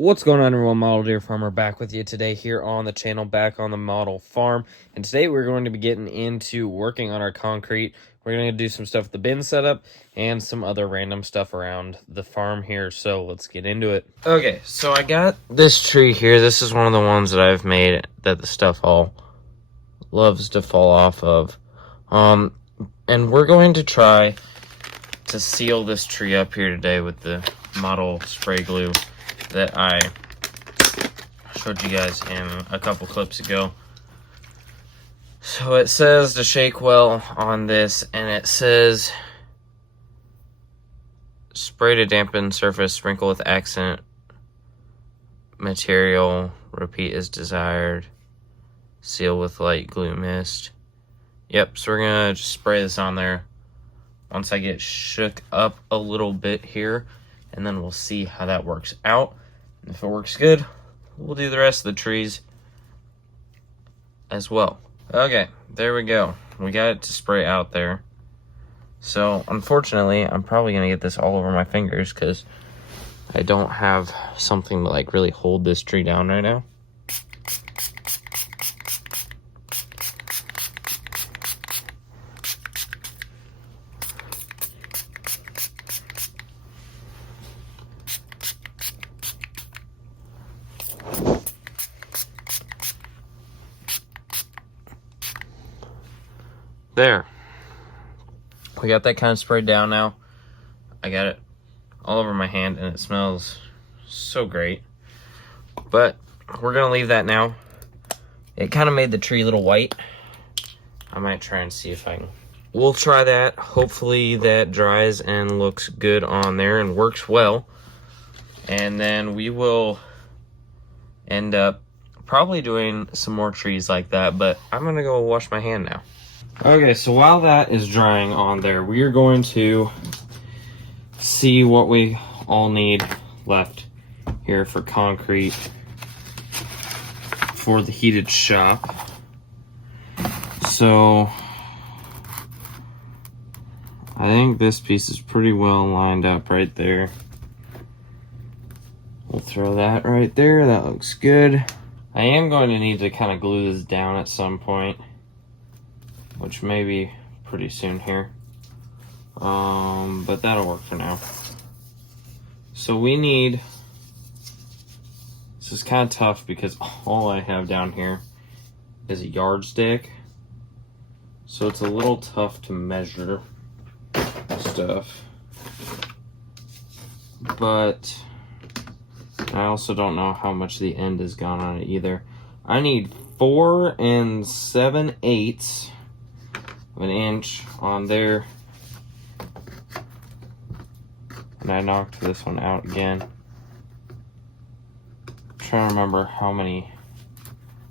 What's going on, everyone? Model Deer Farmer back with you today here on the channel, back on the model farm. And today we're going to be getting into working on our concrete. We're going to do some stuff with the bin setup and some other random stuff around the farm here. So let's get into it. Okay, so I got this tree here. This is one of the ones that I've made that the stuff all loves to fall off of. And we're going to try to seal this tree up here today with the model spray glue that I showed you guys in a couple clips ago. So it says to shake well on this, and it says spray to dampen surface, sprinkle with accent material, repeat as desired, seal with light glue mist. Yep, so we're gonna just spray this on there once I get shook up a little bit here, and then we'll see how that works out. And if it works good, we'll do the rest of the trees as well. Okay, there we go. We got it to spray out there. So, unfortunately, I'm probably going to get this all over my fingers because I don't have something to like really hold this tree down right now. There. We got that kind of sprayed down now. I got it all over my hand and it smells so great. But we're going to leave that now. It kind of made the tree a little white. I might try and see if I can. We'll try that. Hopefully that dries and looks good on there and works well. And then we will end up probably doing some more trees like that. But I'm going to go wash my hand now. Okay, so while that is drying on there, we are going to see what we all need left here for concrete for the heated shop. So I think this piece is pretty well lined up right there. We'll throw that right there. That looks good. I am going to need to kind of glue this down at some point, which may be pretty soon here. But that'll work for now. So we need, this is kind of tough because all I have down here is a yardstick. So it's a little tough to measure stuff. But I also don't know how much the end has gone on it either. I need 4 7/8 of an inch on there, and I knocked this one out again. I'm trying to remember how many.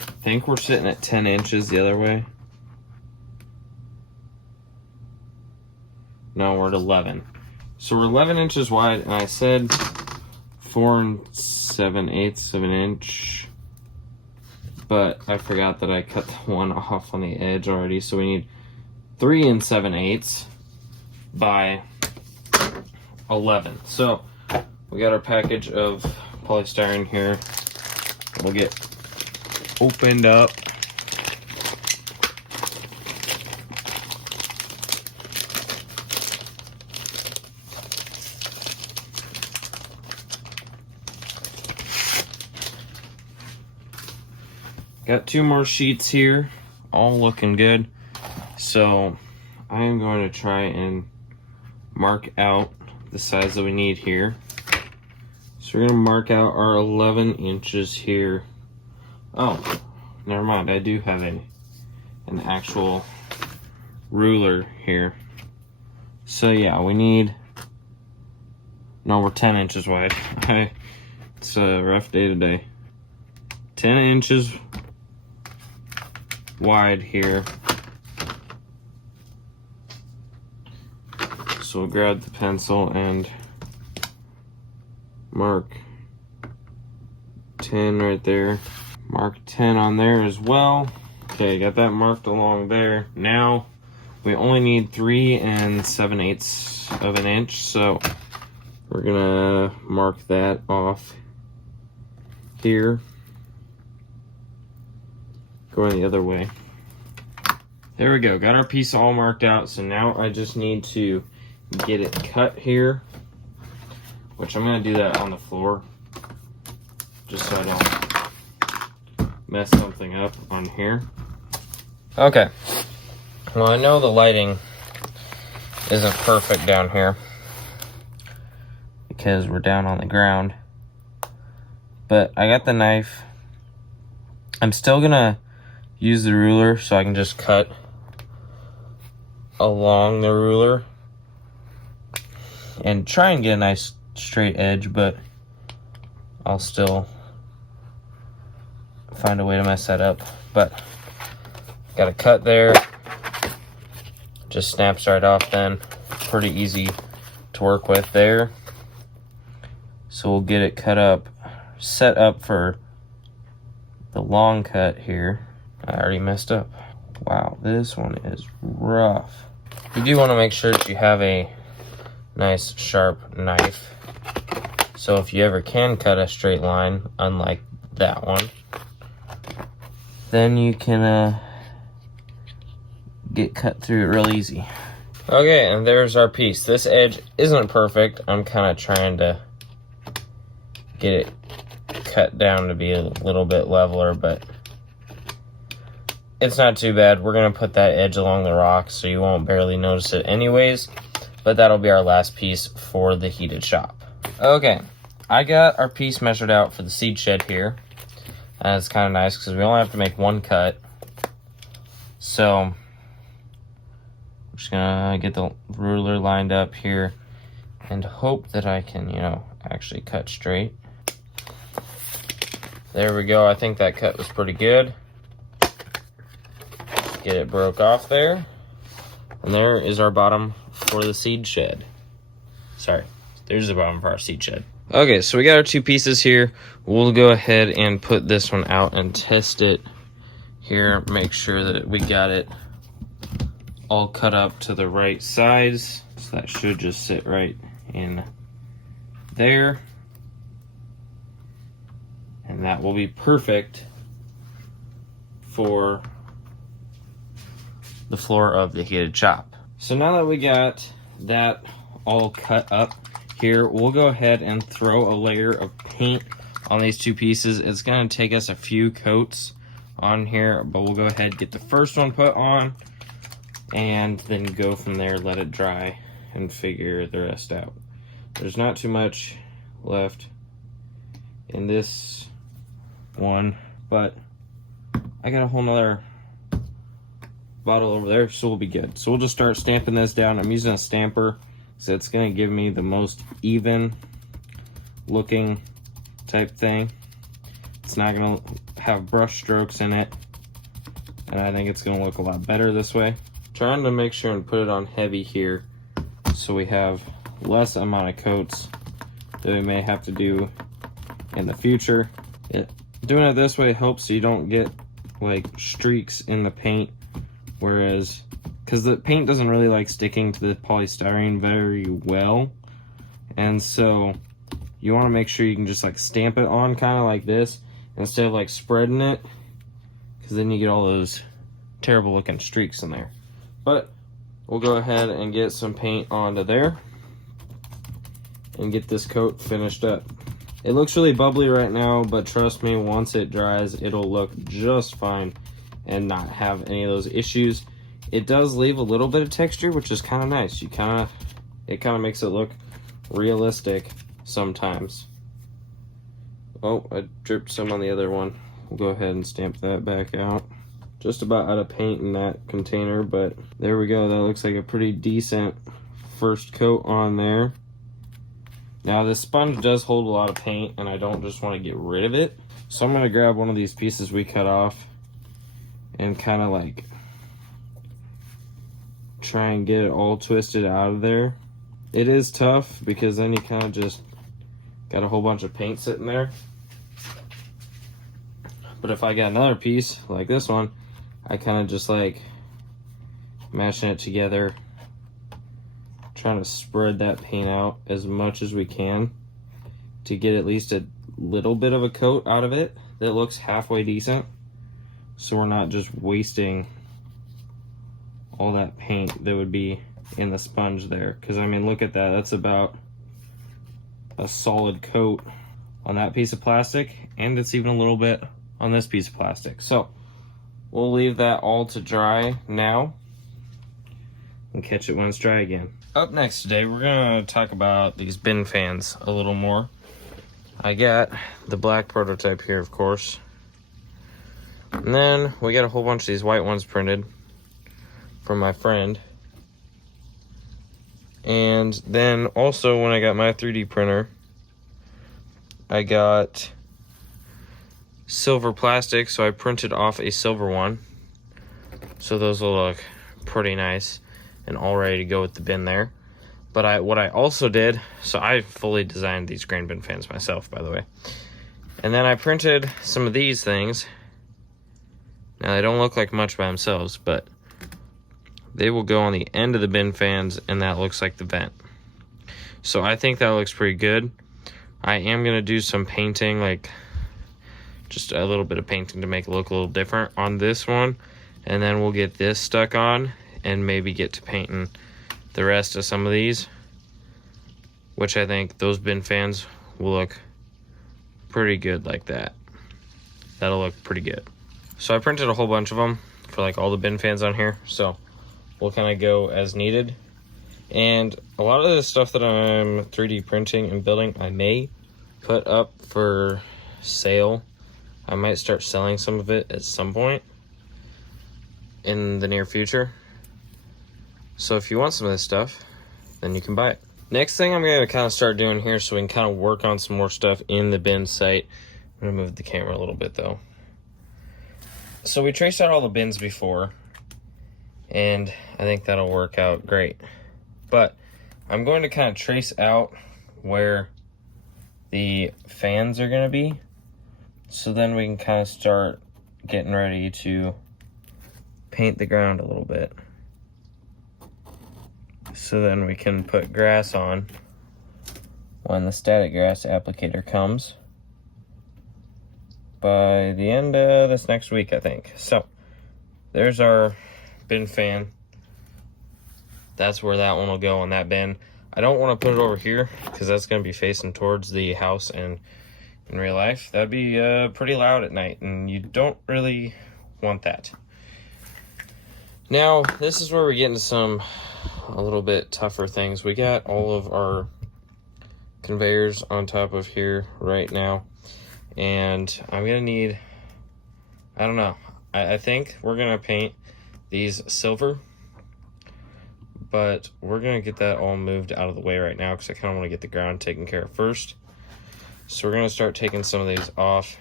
I think we're sitting at 10 inches the other way. No, we're at 11. So we're 11 inches wide, and I said 4 7/8 of an inch, but I forgot that I cut the one off on the edge already, so we need 3 7/8 by 11. So we got our package of polystyrene here. We'll get opened up. Got 2 more sheets here, all looking good. So I am going to try and mark out the size that we need here. So we're going to mark out our 11 inches here. Oh, never mind. I do have an actual ruler here. So yeah, we need, no, we're 10 inches wide. It's a rough day today. 10 inches wide here. So we'll grab the pencil and mark 10 right there. Mark 10 on there as well. Okay, got that marked along there. Now we only need 3 7/8 of an inch, so we're gonna mark that off here, going the other way. There we go, got our piece all marked out. So now I just need to get it cut here, which I'm gonna do that on the floor, just so I don't mess something up on here. Okay, well, I know the lighting isn't perfect down here because we're down on the ground, but I got the knife. I'm still gonna use the ruler so I can just cut along the ruler and try and get a nice straight edge, but I'll still find a way to mess that up. But got a cut there, just snaps right off then. Pretty easy to work with there. So we'll get it cut up, set up for the long cut here. I already messed up. Wow, this one is rough. You do want to make sure that you have a nice sharp knife. So if you ever can cut a straight line, unlike that one, then you can get cut through it real easy. Okay, and there's our piece. This edge isn't perfect. I'm kind of trying to get it cut down to be a little bit leveler, but it's not too bad. We're gonna put that edge along the rock so you won't barely notice it anyways, but that'll be our last piece for the heated shop. Okay, I got our piece measured out for the seed shed here. It's kind of nice because we only have to make one cut. So I'm just gonna get the ruler lined up here and hope that I can, you know, actually cut straight. There we go. I think that cut was pretty good. Get it broke off there. And there is our bottom for the seed shed. Sorry, there's the bottom for our seed shed. Okay, so we got our two pieces here. We'll go ahead and put this one out and test it here. Make sure that we got it all cut up to the right size. So that should just sit right in there. And that will be perfect for the floor of the heated shop. So now that we got that all cut up here, we'll go ahead and throw a layer of paint on these two pieces. It's gonna take us a few coats on here, but we'll go ahead and get the first one put on and then go from there, let it dry and figure the rest out. There's not too much left in this one, but I got a whole nother bottle over there, so we'll be good. So we'll just start stamping this down. I'm using a stamper, so it's gonna give me the most even looking type thing. It's not gonna have brush strokes in it, and I think it's gonna look a lot better this way. Trying to make sure and put it on heavy here so we have less amount of coats that we may have to do in the future. Doing it this way helps so you don't get like streaks in the paint, whereas because the paint doesn't really like sticking to the polystyrene very well, and so you want to make sure you can just like stamp it on kind of like this instead of like spreading it, because then you get all those terrible looking streaks in there. But we'll go ahead and get some paint onto there and get this coat finished up. It looks really bubbly right now, but trust me, once it dries, it'll look just fine and not have any of those issues. It does leave a little bit of texture, which is kind of nice. It kind of makes it look realistic sometimes. Oh, I dripped some on the other one. We'll go ahead and stamp that back out. Just about out of paint in that container, but there we go. That looks like a pretty decent first coat on there. Now this sponge does hold a lot of paint, and I don't just want to get rid of it. So I'm going to grab one of these pieces we cut off and kind of like try and get it all twisted out of there. It is tough because then you kind of just got a whole bunch of paint sitting there. But if I got another piece like this one, I kind of just like mashing it together, trying to spread that paint out as much as we can to get at least a little bit of a coat out of it that looks halfway decent, so we're not just wasting all that paint that would be in the sponge there. Because I mean, look at that, that's about a solid coat on that piece of plastic, and it's even a little bit on this piece of plastic. So we'll leave that all to dry now and catch it when it's dry again. Up next today, we're gonna talk about these bin fans a little more. I got the black prototype here, of course. And then we got a whole bunch of these white ones printed from my friend. And then also when I got my 3D printer, I got silver plastic, so I printed off a silver one. So those will look pretty nice and all ready to go with the bin there. But what I also did, so I fully designed these grain bin fans myself, by the way. And then I printed some of these things. Now they don't look like much by themselves, but they will go on the end of the bin fans, and that looks like the vent. So I think that looks pretty good. I am gonna do some painting, like just a little bit of painting to make it look a little different on this one. And then we'll get this stuck on and maybe get to painting the rest of some of these, which I think those bin fans will look pretty good like that. That'll look pretty good. So I printed a whole bunch of them for like all the bin fans on here, so we'll kind of go as needed. And a lot of the stuff that I'm 3D printing and building, I may put up for sale. I might start selling some of it at some point in the near future. So if you want some of this stuff, then you can buy it. Next thing I'm going to kind of start doing here, so we can kind of work on some more stuff in the bin site. I'm going to move the camera a little bit though. So we traced out all the bins before, and I think that'll work out great. But I'm going to kind of trace out where the fans are going to be, so then we can kind of start getting ready to paint the ground a little bit. So then we can put grass on when the static grass applicator comes by the end of this next week, I think. So there's our bin fan. That's where that one will go on that bin. I don't want to put it over here because that's going to be facing towards the house, and in real life that'd be pretty loud at night, and you don't really want that. Now this is where we get into a little bit tougher things. We got all of our conveyors on top of here right now, and I'm gonna need, I don't know, I think we're gonna paint these silver, but we're gonna get that all moved out of the way right now because I kind of want to get the ground taken care of first. So we're gonna start taking some of these off.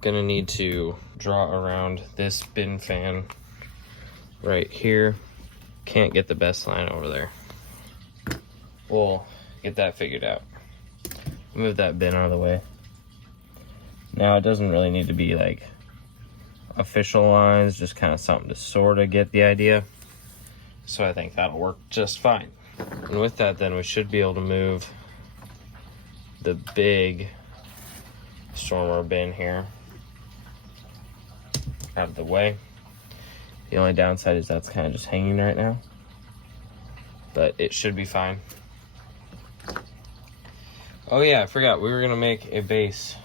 Gonna need to draw around this bin fan right here. Can't get the best line over there. We'll get that figured out. Move that bin out of the way. Now it doesn't really need to be like official lines, just kind of something to sort of get the idea. So I think that'll work just fine. And with that, then we should be able to move the big stormer bin here out of the way. The only downside is that's kind of just hanging right now, but it should be fine. Oh yeah, I forgot, we were gonna make a base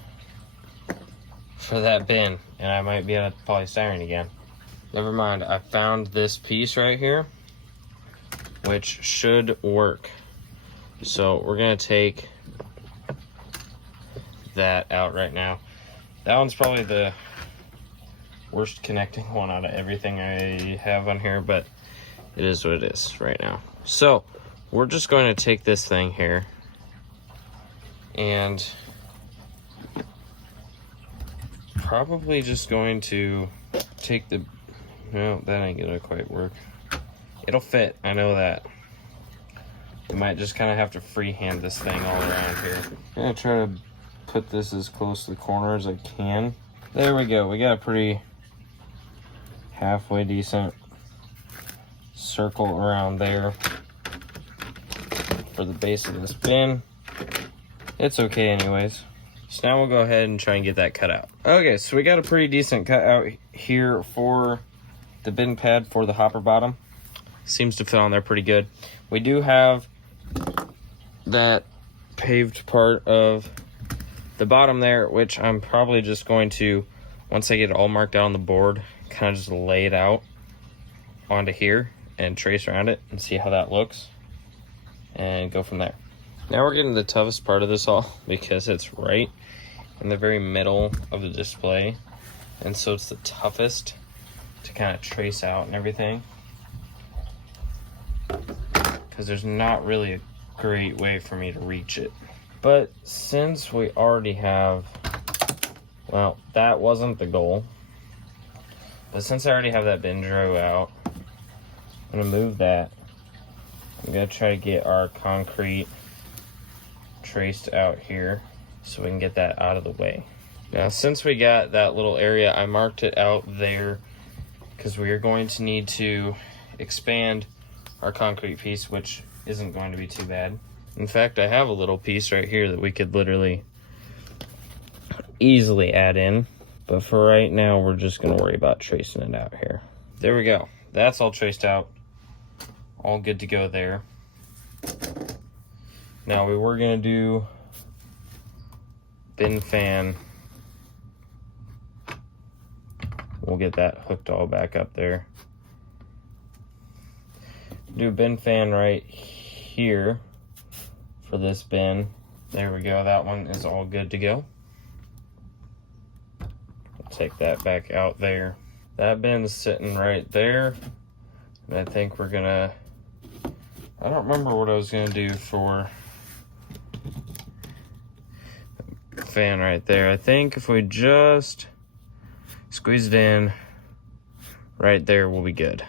for that bin, and I might be out of polystyrene again. Never mind, I found this piece right here, which should work. So we're gonna take that out right now. That one's probably the worst connecting one out of everything I have on here, but it is what it is right now. So we're just going to take this thing here and probably just going to take the, no, that ain't gonna quite work. It'll fit, I know that. We might just kind of have to freehand this thing all around here. I'm gonna try to put this as close to the corner as I can. There we go, we got a pretty halfway decent circle around there for the base of this bin. It's okay anyways. So now we'll go ahead and try and get that cut out. Okay, so we got a pretty decent cut out here for the bin pad for the hopper bottom. Seems to fit on there pretty good. We do have that paved part of the bottom there, which I'm probably just going to, once I get it all marked out on the board, kind of just lay it out onto here and trace around it and see how that looks and go from there. Now we're getting the toughest part of this all because it's right in the very middle of the display, and so it's the toughest to kind of trace out and everything because there's not really a great way for me to reach it. But since we already have, well, that wasn't the goal, but since I already have that bin drill out, I'm gonna move that. I'm gonna try to get our concrete traced out here so we can get that out of the way. Now, since we got that little area, I marked it out there because we are going to need to expand our concrete piece, which isn't going to be too bad. In fact, I have a little piece right here that we could literally easily add in, but for right now, we're just gonna worry about tracing it out here. There we go. That's all traced out. All good to go there. Now we were gonna do bin fan. We'll get that hooked all back up there. Do a bin fan right here for this bin. There we go, that one is all good to go. We'll take that back out there. That bin's sitting right there. And I think we're gonna, I don't remember what I was gonna do for the fan right there. I think if we just squeeze it in right there, we'll be good.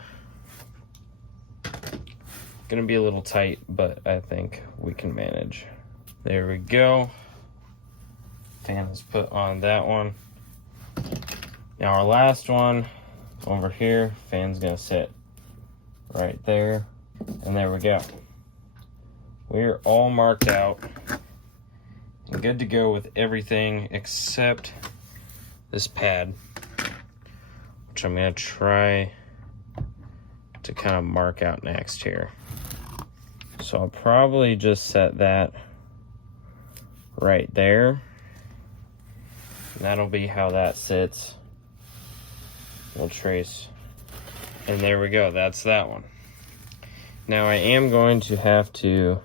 Gonna be a little tight, but I think we can manage. There we go. Fan is put on that one. Now our last one over here, fan's gonna sit right there, and there we go. We're all marked out and good to go with everything except this pad, which I'm gonna try to kind of mark out next here. So I'll probably just set that right there. And that'll be how that sits. We'll trace. And there we go, that's that one. Now I am going to have to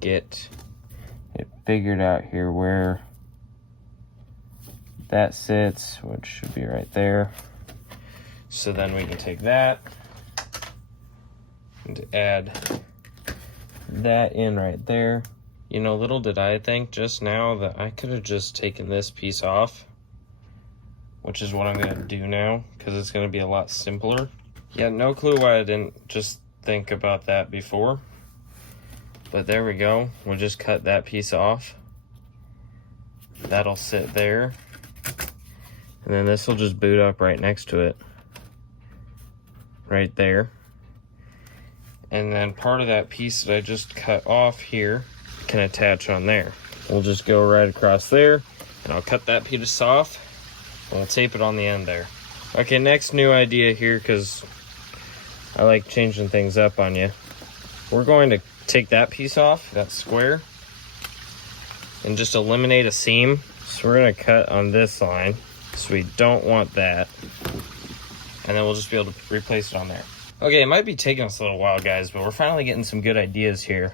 get it figured out here where that sits, which should be right there. So then we can take that and add that in right there. You know, little did I think just now that I could have just taken this piece off, which is what I'm gonna do now, because it's gonna be a lot simpler. Yeah, no clue why I didn't just think about that before. But there we go, we'll just cut that piece off. That'll sit there. And then this will just boot up right next to it. Right there. And then part of that piece that I just cut off here can attach on there. We'll just go right across there, and I'll cut that piece off, and we'll tape it on the end there. Okay, next new idea here, because I like changing things up on you. We're going to take that piece off, that square, and just eliminate a seam. So we're gonna cut on this line, so we don't want that. And then we'll just be able to replace it on there. Okay, it might be taking us a little while, guys, but we're finally getting some good ideas here.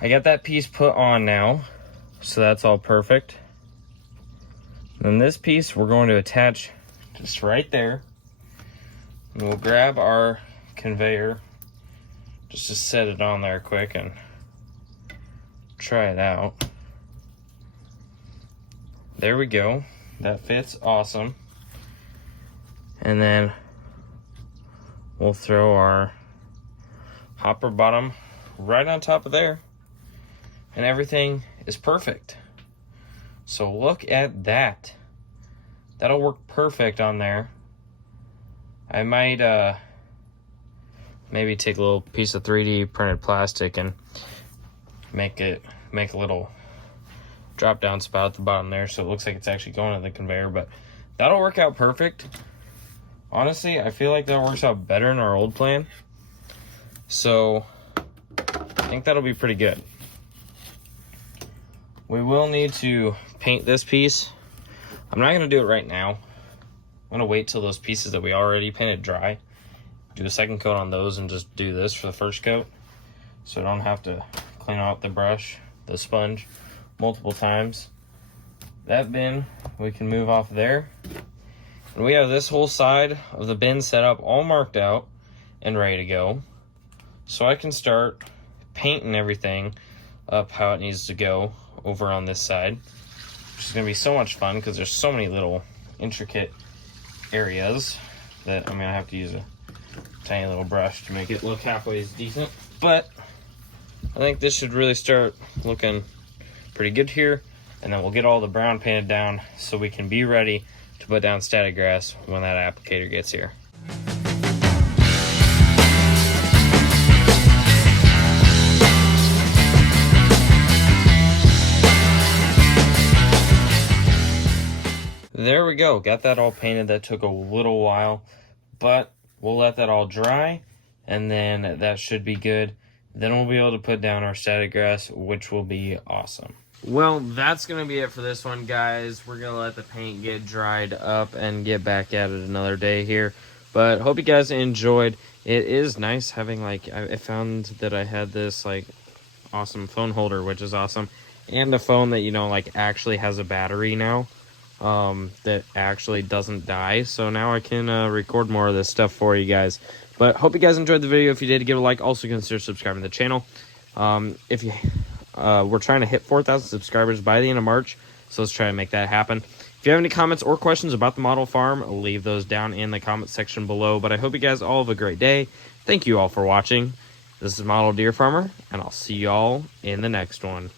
I got that piece put on now, so that's all perfect. And then this piece we're going to attach just right there. And we'll grab our conveyor just to set it on there quick and try it out. There we go. That fits awesome. And then we'll throw our hopper bottom right on top of there. And everything is perfect. So look at that. That'll work perfect on there. I might maybe take a little piece of 3D printed plastic and make a little drop down spout at the bottom there, so it looks like it's actually going to the conveyor. But that'll work out perfect. Honestly, I feel like that works out better in our old plan, so I think that'll be pretty good. We will need to paint this piece. I'm not going to do it right now. I'm going to wait till those pieces that we already painted dry, do a second coat on those, and just do this for the first coat, so I don't have to clean out the brush, the sponge, multiple times. That bin we can move off there, and we have this whole side of the bin set up, all marked out and ready to go, so I can start painting everything up how it needs to go over on this side, which is going to be so much fun because there's so many little intricate areas that I'm going to have to use a tiny little brush to make it look halfway as decent. But I think this should really start looking pretty good here, and then we'll get all the brown painted down so we can be ready to put down static grass when that applicator gets here. There we go, got that all painted. That took a little while, but we'll let that all dry, and then that should be good. Then we'll be able to put down our static grass, which will be awesome. Well, that's going to be it for this one, guys. We're going to let the paint get dried up and get back at it another day here. But hope you guys enjoyed. It is nice having, like, I found that I had this, like, awesome phone holder, which is awesome. And a phone that, you know, like, actually has a battery now. That actually doesn't die, so now I can record more of this stuff for you guys. But hope you guys enjoyed the video. If you did, give it a like. Also consider subscribing to the channel. If you we're trying to hit 4,000 subscribers by the end of March, so let's try to make that happen. If you have any comments or questions about the model farm, leave those down in the comment section below. But I hope you guys all have a great day. Thank you all for watching. This is Model Deer Farmer, and I'll see you all in the next one.